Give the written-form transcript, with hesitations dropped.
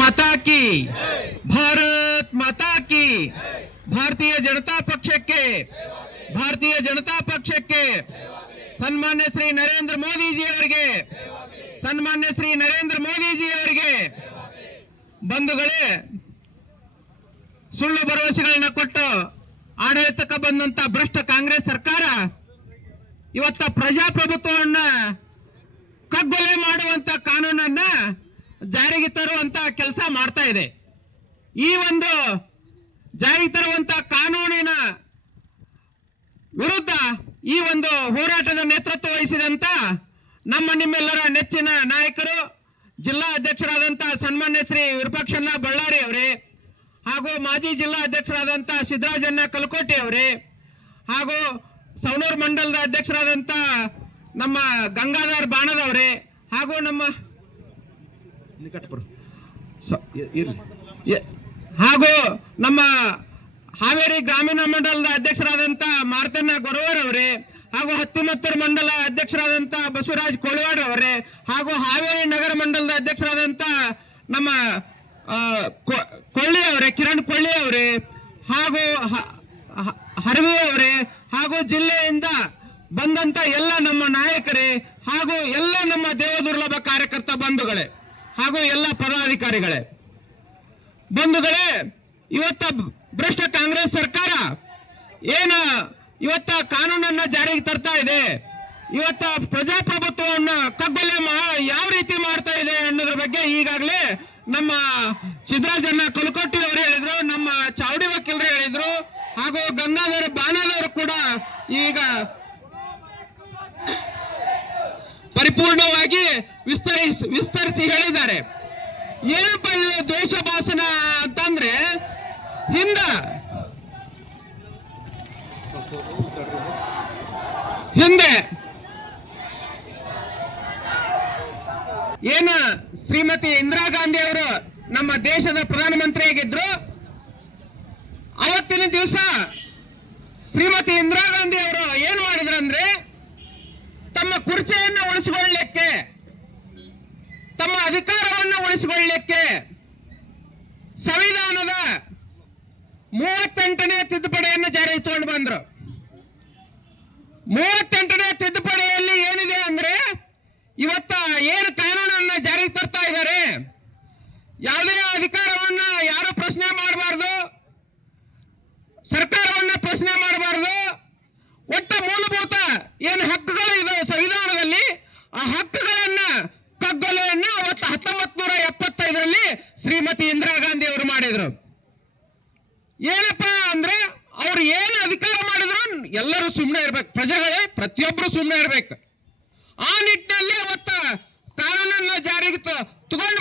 माता की भारत माता की भारतीय जनता पक्षಕ್ಕೆ भारतीय जनता पक्षಕ್ಕೆ सन्मान्य श्री नरेंद्र मोदी जी ಅವರಿಗೆ सन्मान्य श्री नरेंद्र मोदी जी ಅವರಿಗೆ ಬಂಧುಗಳೇ ಸುಳ್ಳು ಭರವಸೆಗಳನ್ನು ಕೊಟ್ಟು ಆಡಳಿತಕ್ಕೆ ಬಂದಂತ ಭ್ರಷ್ಟ ಕಾಂಗ್ರೆಸ್ ಸರ್ಕಾರ ಇವತ್ತು ಪ್ರಜಾಪ್ರಭುತ್ವವನ್ನು ಕಗ್ಗೊಲೆ ಮಾಡುವಂತ ಕಾನೂನನ್ನ ಜಾರಿಗೆ ತರುವಂತ ಕೆಲಸ ಮಾಡ್ತಾ ಇದೆ। ಈ ಒಂದು ಜಾರಿಗೆ ತರುವಂತ ಕಾನೂನಿನ ವಿರುದ್ಧ ಈ ಒಂದು ಹೋರಾಟದ ನೇತೃತ್ವ ವಹಿಸಿದಂತ ನಮ್ಮ ನಿಮ್ಮೆಲ್ಲರ ನೆಚ್ಚಿನ ನಾಯಕರು ಜಿಲ್ಲಾ ಅಧ್ಯಕ್ಷರಾದಂತ ಸನ್ಮಾನ್ಯ ಶ್ರೀ ವಿರೂಪಾಕ್ಷಣ್ಣ ಬಳ್ಳಾರಿ ಅವರೇ, ಹಾಗೂ ಮಾಜಿ ಜಿಲ್ಲಾ ಅಧ್ಯಕ್ಷರಾದಂತ ಸಿದ್ದರಾಜಣ್ಣ ಕಲಕೋಟಿ ಅವರೇ, ಹಾಗೂ ಸವಣೂರು ಮಂಡಲದ ಅಧ್ಯಕ್ಷರಾದಂತ ನಮ್ಮ ಗಂಗಾಧರ್ ಬಾಣದವರೇ, ಹಾಗೂ ನಮ್ಮ ಹಾಗೂ ನಮ್ಮ ಹಾವೇರಿ ಗ್ರಾಮೀಣ ಮಂಡಲದ ಅಧ್ಯಕ್ಷರಾದಂತ ಮಾರ್ತಣ್ಣ ಗೊರವರ್ ಅವರೇ, ಹಾಗೂ ಹತ್ತಿಮತ್ತೂರು ಮಂಡಲ ಅಧ್ಯಕ್ಷರಾದಂತ ಬಸವರಾಜ್ ಕೋಳಿವಾಡ್ ಅವರೇ, ಹಾಗೂ ಹಾವೇರಿ ನಗರ ಮಂಡಲದ ಅಧ್ಯಕ್ಷರಾದಂತ ನಮ್ಮ ಕೊಳ್ಳಿ ಅವರೇ, ಕಿರಣ್ ಕೊಳ್ಳಿ ಅವರೇ, ಹಾಗೂ ಹರವಿ ಅವರೇ, ಹಾಗೂ ಜಿಲ್ಲೆಯಿಂದ ಬಂದಂತ ಎಲ್ಲ ನಮ್ಮ ನಾಯಕರೇ, ಹಾಗೂ ಎಲ್ಲ ನಮ್ಮ ದೇವದುರ್ಲಭ ಕಾರ್ಯಕರ್ತ ಬಂಧುಗಳೇ, ಹಾಗೂ ಎಲ್ಲ ಪದಾಧಿಕಾರಿಗಳೇ, ಬಂಧುಗಳೇ, ಇವತ್ತ ಭ್ರಷ್ಟ ಕಾಂಗ್ರೆಸ್ ಸರ್ಕಾರ ಏನ ಇವತ್ತ ಕಾನೂನನ್ನ ಜಾರಿಗೆ ತರ್ತಾ ಇದೆ, ಇವತ್ತ ಪ್ರಜಾಪ್ರಭುತ್ವವನ್ನು ಕಗ್ಗೊಲೆ ಯಾವ ರೀತಿ ಮಾಡ್ತಾ ಇದೆ ಅನ್ನೋದ್ರ ಬಗ್ಗೆ ಈಗಾಗಲೇ ನಮ್ಮ ಸಿದ್ದರಾಜಣ್ಣ ಕಲಕೋಟಿ ಅವರು ಹೇಳಿದ್ರು, ನಮ್ಮ ಚಾವಡಿ ವಕೀಲರು ಹೇಳಿದ್ರು, ಹಾಗೂ ಗಂಗಾಧರ ಬಾಣದವರು ಕೂಡ ಈಗ ಪರಿಪೂರ್ಣವಾಗಿ ವಿಸ್ತರಿಸಿ ಹೇಳಿದ್ದಾರೆ। ಏನಪ್ಪ ಇದು ದ್ವೇಷ ಭಾಷಣ ಅಂತಂದ್ರೆ, ಹಿಂದೆ ಏನ ಶ್ರೀಮತಿ ಇಂದಿರಾ ಗಾಂಧಿ ಅವರು ನಮ್ಮ ದೇಶದ ಪ್ರಧಾನಮಂತ್ರಿಯಾಗಿದ್ರು, ಅವತ್ತಿನ ದಿವಸ ಶ್ರೀಮತಿ ಇಂದಿರಾ ಗಾಂಧಿ ಅವರು ಏನ್ ಮಾಡಿದ್ರಂದ್ರೆ, ತಮ್ಮ ಕುರ್ಚಿಯನ್ನು ಉಳಿಸಿಕೊಳ್ಳಲಿಕ್ಕೆ, ತಮ್ಮ ಅಧಿಕಾರವನ್ನು ಉಳಿಸಿಕೊಳ್ಳಲಿಕ್ಕೆ ಸಂವಿಧಾನದ 38ನೇ ತಿದ್ದುಪಡಿಯನ್ನು ಜಾರಿಗೆ ತಗೊಂಡು ಬಂದ್ರು। 38ನೇ ತಿದ್ದುಪಡಿಯಲ್ಲಿ ಏನಿದೆ ಅಂದ್ರೆ, ಇವತ್ತ ಏನು ಕಾನೂನನ್ನ ಜಾರಿಗೆ ತರ್ತಾ ಇದ್ದಾರೆ, ಯಾವುದೇ ಅಧಿಕಾರವನ್ನ ಯಾರು ಪ್ರಶ್ನೆ ಮಾಡಬಾರ್ದು, ಸರ್ಕಾರವನ್ನ ಪ್ರಶ್ನೆ ಮಾಡಬಾರ್ದು, ಒಟ್ಟ ಮೂಲಭೂತ ಏನು ಹಕ್ಕುಗಳು ಇದೆ ಸಂವಿಧಾನದಲ್ಲಿ, ಆ ಹಕ್ಕುಗಳನ್ನ ಕಗ್ಗೊಲೆಯನ್ನ ಅವತ್ತು 1975ರಲ್ಲಿ ಶ್ರೀಮತಿ ಇಂದಿರಾ ಗಾಂಧಿ ಅವರು ಮಾಡಿದ್ರು। ಏನಪ್ಪಾ ಅಂದ್ರೆ, ಅವ್ರು ಏನು ಅಧಿಕಾರ ಮಾಡಿದ್ರು ಎಲ್ಲರೂ ಸುಮ್ಮನೆ ಇರ್ಬೇಕು, ಪ್ರಜೆಗಳೇ ಪ್ರತಿಯೊಬ್ಬರು ಸುಮ್ಮನೆ ಇರ್ಬೇಕು। ಆ ನಿಟ್ಟಿನಲ್ಲಿ ಅವತ್ತ ಕಾನೂನನ್ನ ಜಾರಿಗೆ ತಗೊಂಡ